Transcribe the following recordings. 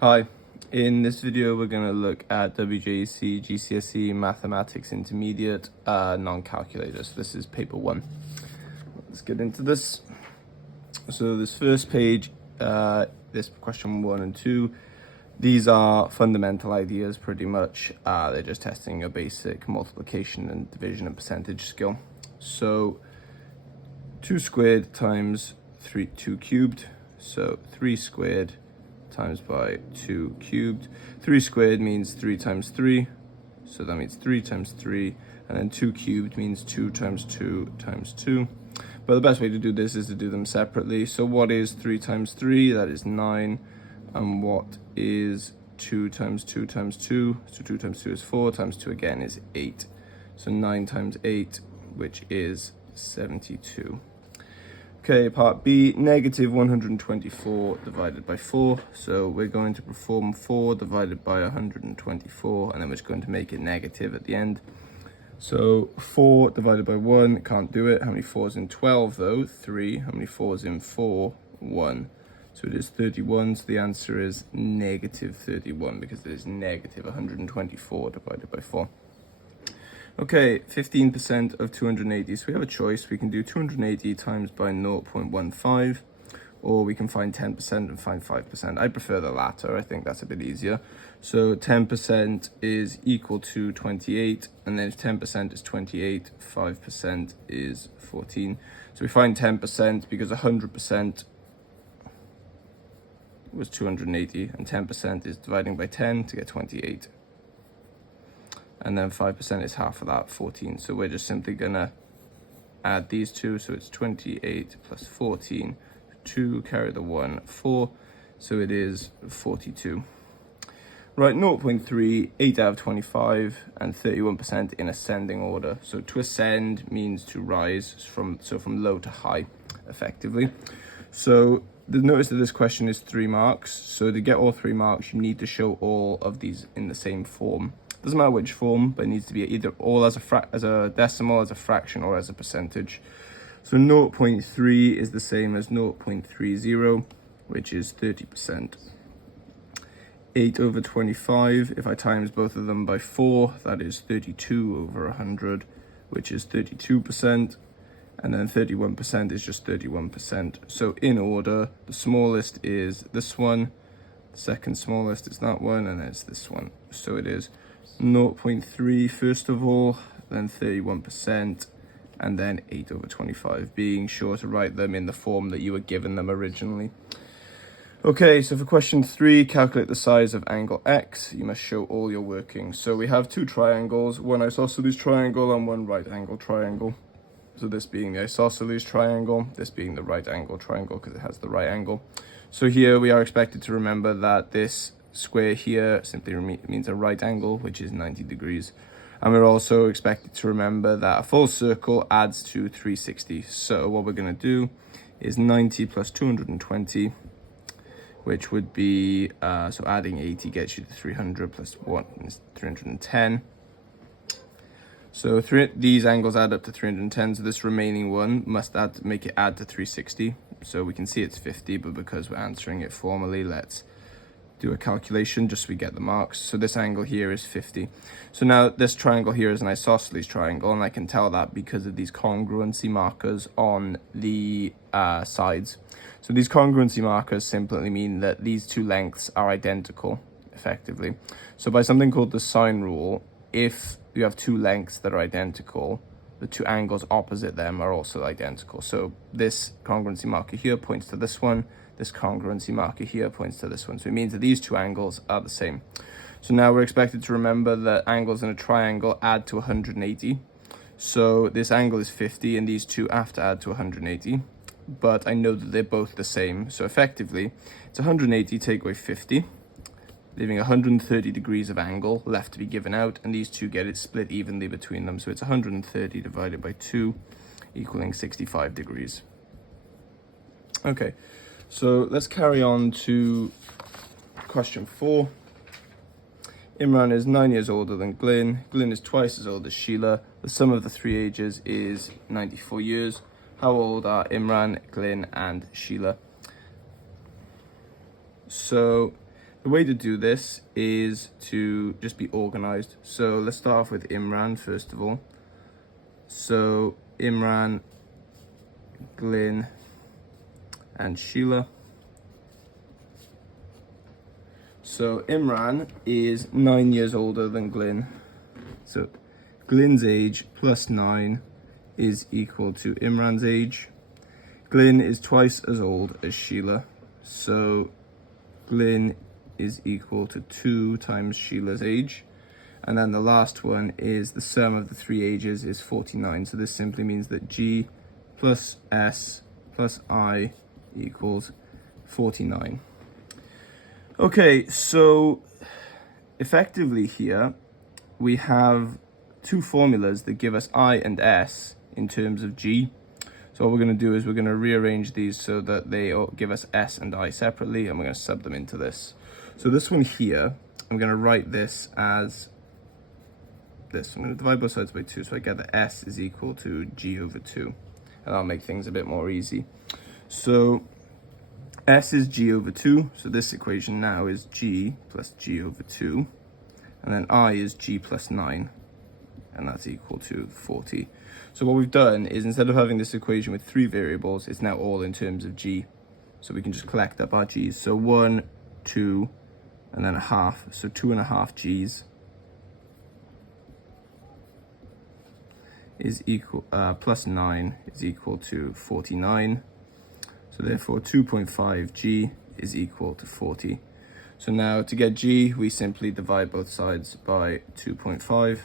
Hi, in this video we're going to look at WJEC GCSE Mathematics Intermediate non-calculator. So this is paper 1. Let's get into this. So this first page, this question 1 and 2, these are fundamental ideas pretty much. They're just testing your basic multiplication and division and percentage skill. So 2 squared times 2 cubed, so 3 squared times by 2 cubed. 3 squared means 3 times 3, so that means 3 times 3, and then 2 cubed means 2 times 2 times 2. But the best way to do this is to do them separately. So what is 3 times 3? That is 9. And what is 2 times 2 times 2? So 2 times 2 is 4, times 2 again is 8. So 9 times 8, which is 72. Okay, part B, negative 124 divided by 4. So we're going to perform 4 divided by 124, and then we're just going to make it negative at the end. So 4 divided by 1, can't do it. How many 4s in 12 though? 3. How many 4s in 4? 1. So it is 31, so the answer is negative 31, because it is negative 124 divided by 4. Okay, 15% of 280, so we have a choice. We can do 280 times by 0.15, or we can find 10% and find 5%. I prefer the latter, I think that's a bit easier. So 10% is equal to 28, and then if 10% is 28, 5% is 14. So we find 10% because 100% was 280, and 10% is dividing by 10 to get 28. And then 5% is half of that, 14. So we're just simply gonna add these two. So it's 28 plus 14, 2 carry the 1, 4. So it is 42. Right, 0.3, 8 out of 25, and 31% in ascending order. So to ascend means to rise from low to high, effectively. So notice that this question is 3 marks. So to get all 3 marks, you need to show all of these in the same form. Doesn't matter which form, but it needs to be either all as a decimal, as a fraction, or as a percentage. So 0.3 is the same as 0.30, which is 30%. 8 over 25, if I times both of them by 4, that is 32 over 100, which is 32%. And then 31% is just 31%. So in order, the smallest is this one, the second smallest is that one, and then it's this one. So it is 0.3 first of all, then 31%, and then 8 over 25, being sure to write them in the form that you were given them originally. Okay, so for question 3, calculate the size of angle X. You must show all your workings. So we have 2 triangles, one isosceles triangle and one right angle triangle. So this being the isosceles triangle, this being the right angle triangle because it has the right angle. So here we are expected to remember that this square here simply means a right angle, which is 90 degrees. And we're also expected to remember that a full circle adds to 360. So what we're going to do is 90 plus 220, which would be, so adding 80 gets you to 300 plus 1 is 310. So these angles add up to 310, so this remaining one must make it add to 360. So we can see it's 50, but because we're answering it formally, let's do a calculation just so we get the marks. So this angle here is 50. So now this triangle here is an isosceles triangle, and I can tell that because of these congruency markers on the sides. So these congruency markers simply mean that these 2 lengths are identical, effectively. So by something called the sine rule, if you have 2 lengths that are identical, the 2 angles opposite them are also identical. So this congruency marker here points to this one, this congruency marker here points to this one. So it means that these 2 angles are the same. So now we're expected to remember that angles in a triangle add to 180. So this angle is 50 and these 2 have to add to 180. But I know that they're both the same. So effectively, it's 180 take away 50, leaving 130 degrees of angle left to be given out, and these 2 get it split evenly between them. So it's 130 divided by 2, equaling 65 degrees. Okay, so let's carry on to question 4. Imran is 9 years older than Glyn. Glyn is twice as old as Sheila. The sum of the 3 ages is 94 years. How old are Imran, Glyn, and Sheila? So the way to do this is to just be organized. So let's start off with Imran first of all. So Imran, Glyn, and Sheila. So Imran is 9 years older than Glyn. So Glyn's age plus 9 is equal to Imran's age. Glyn is twice as old as Sheila. So Glyn is equal to 2 times Sheila's age. And then the last one is the sum of the three ages is 49. So this simply means that G plus S plus I equals 49. Okay, so effectively here we have two formulas that give us I and S in terms of G. So what we're going to do is we're going to rearrange these so that they give us S and I separately, and we're going to sub them into this. So this one here, I'm going to write this as this. I'm going to divide both sides by 2, so I get that S is equal to G over 2. And that'll make things a bit more easy. So S is G over 2, so this equation now is G plus G over 2. And then I is G plus 9, and that's equal to 40. So what we've done is, instead of having this equation with 3 variables, it's now all in terms of G. So we can just collect up our G's. So 1, 2, and then a half. So 2.5 G's is equal, plus 9 is equal to 49. So therefore 2.5 G is equal to 40. So now to get G, we simply divide both sides by 2.5.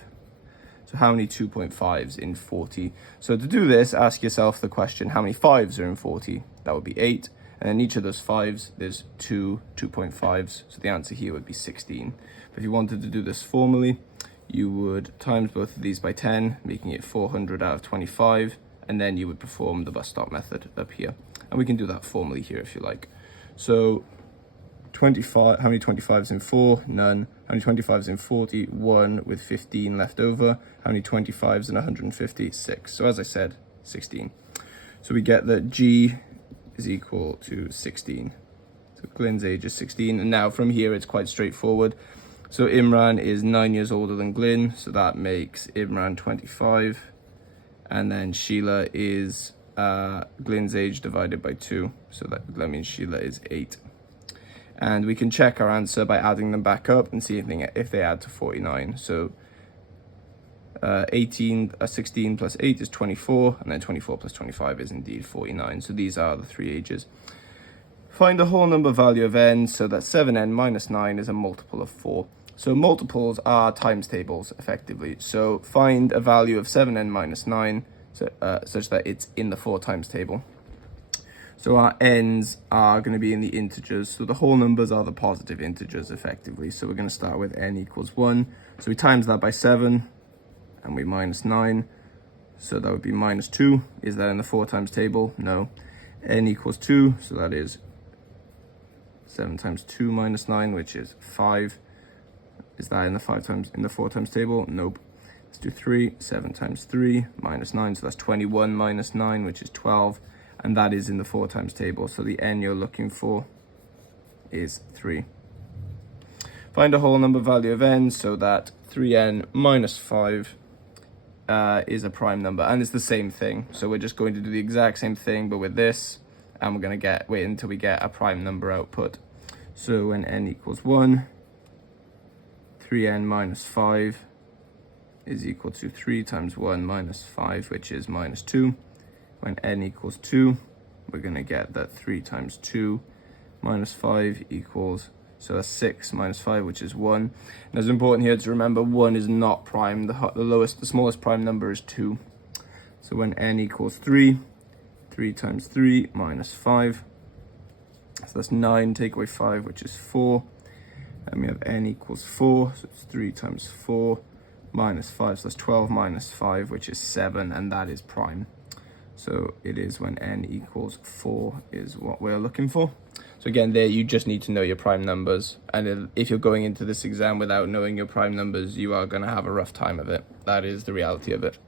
So how many 2.5s in 40? So to do this, ask yourself the question, how many 5s are in 40? That would be 8. And in each of those 5s, there's 2.5s. So the answer here would be 16. But if you wanted to do this formally, you would times both of these by 10, making it 400 out of 25. And then you would perform the bus stop method up here. And we can do that formally here if you like. So 25, how many 25s in 4? None. How many 25s in 40? 1 with 15 left over. How many 25s in 150? 6. So as I said, 16. So we get that G is equal to 16. So Glyn's age is 16. And now from here, it's quite straightforward. So Imran is 9 years older than Glyn. So that makes Imran 25. And then Sheila is Glyn's age divided by 2. So that means Sheila is 8. And we can check our answer by adding them back up and see if they add to 49. So 16 plus 8 is 24, and then 24 plus 25 is indeed 49. So these are the three ages. Find the whole number value of n so that 7n minus 9 is a multiple of 4. So multiples are times tables, effectively. So find a value of 7n minus 9 such that it's in the 4 times table. So our n's are going to be in the integers. So the whole numbers are the positive integers, effectively. So we're going to start with n equals 1. So we times that by 7, and we minus 9. So that would be minus 2. Is that in the 4 times table? No. N equals 2. So that is 7 times 2 minus 9, which is 5. Is that in the 4 times table? Nope. Let's do 3. 7 times 3 minus 9. So that's 21 minus 9, which is 12. And that is in the 4 times table. So the n you're looking for is 3. Find a whole number value of n so that 3n minus 5 is a prime number. And it's the same thing. So we're just going to do the exact same thing, but with this. And we're going to wait until we get a prime number output. So when n equals 1, 3n minus 5 is equal to 3 times 1 minus 5, which is minus 2. When n equals 2, we're going to get that 3 times 2 minus 5 equals, so that's 6 minus 5, which is 1. And it's important here to remember 1 is not prime. The smallest prime number is 2. So when n equals 3, 3 times 3 minus 5. So that's 9, take away 5, which is 4. And we have n equals 4, so it's 3 times 4 minus 5. So that's 12 minus 5, which is 7, and that is prime. So it is when n equals 4 is what we're looking for. So again, there you just need to know your prime numbers. And if you're going into this exam without knowing your prime numbers, you are going to have a rough time of it. That is the reality of it.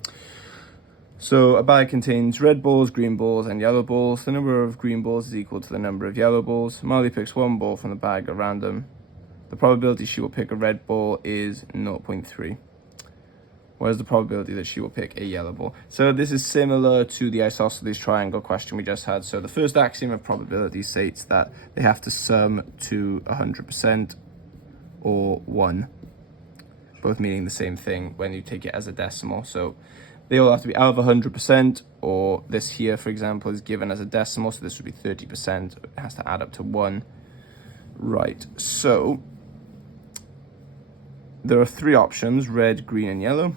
So a bag contains red balls, green balls, and yellow balls. The number of green balls is equal to the number of yellow balls. Marley picks one ball from the bag at random the probability she will pick a red ball is 0.3. What is the probability that she will pick a yellow ball? So this is similar to the isosceles triangle question we just had. So the first axiom of probability states that they have to sum to 100% or 1, both meaning the same thing when you take it as a decimal. So they all have to be out of 100%, or this here, for example, is given as a decimal, so this would be 30%. It has to add up to 1. Right, so there are 3 options: red, green, and yellow.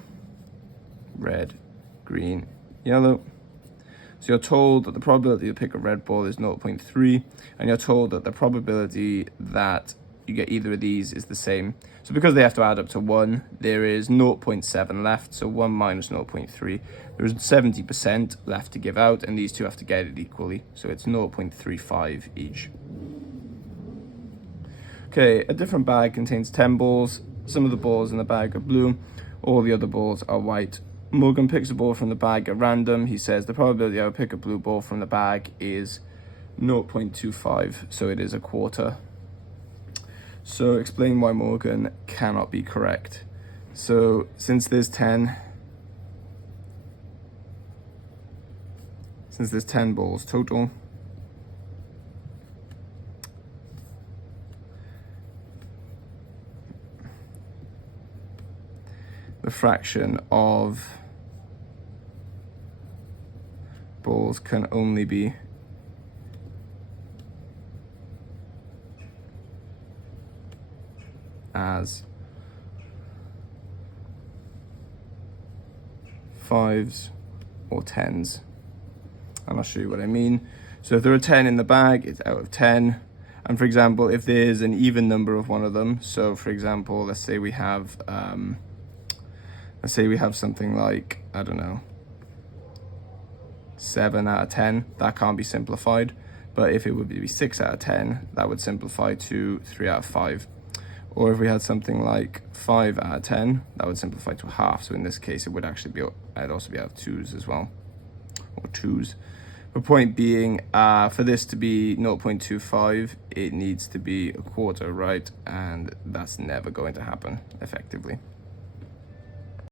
Red, green, yellow. So you're told that the probability to pick a red ball is 0.3, and you're told that the probability that you get either of these is the same. So because they have to add up to 1, there is 0.7 left, so 1 minus 0.3. There is 70% left to give out, and these two have to get it equally, so it's 0.35 each. Okay, a different bag contains 10 balls. Some of the balls in the bag are blue, all the other balls are white. Morgan picks a ball from the bag at random. He says the probability I would pick a blue ball from the bag is 0.25, so it is a quarter. So explain why Morgan cannot be correct. So since there's 10 balls total, the fraction of balls can only be as 5s or 10s. And I'll show you what I mean. So if there are 10 in the bag, it's out of 10. And for example, if there's an even number of one of them, so for example, let's say we have something like, I don't know, 7 out of 10, that can't be simplified. But if it would be 6 out of 10, that would simplify to 3 out of 5. Or if we had something like 5 out of 10, that would simplify to a half. So in this case, it would actually be, I'd also be out of 2s as well, or 2s. The point being, for this to be 0.25, it needs to be a quarter, right? And that's never going to happen effectively.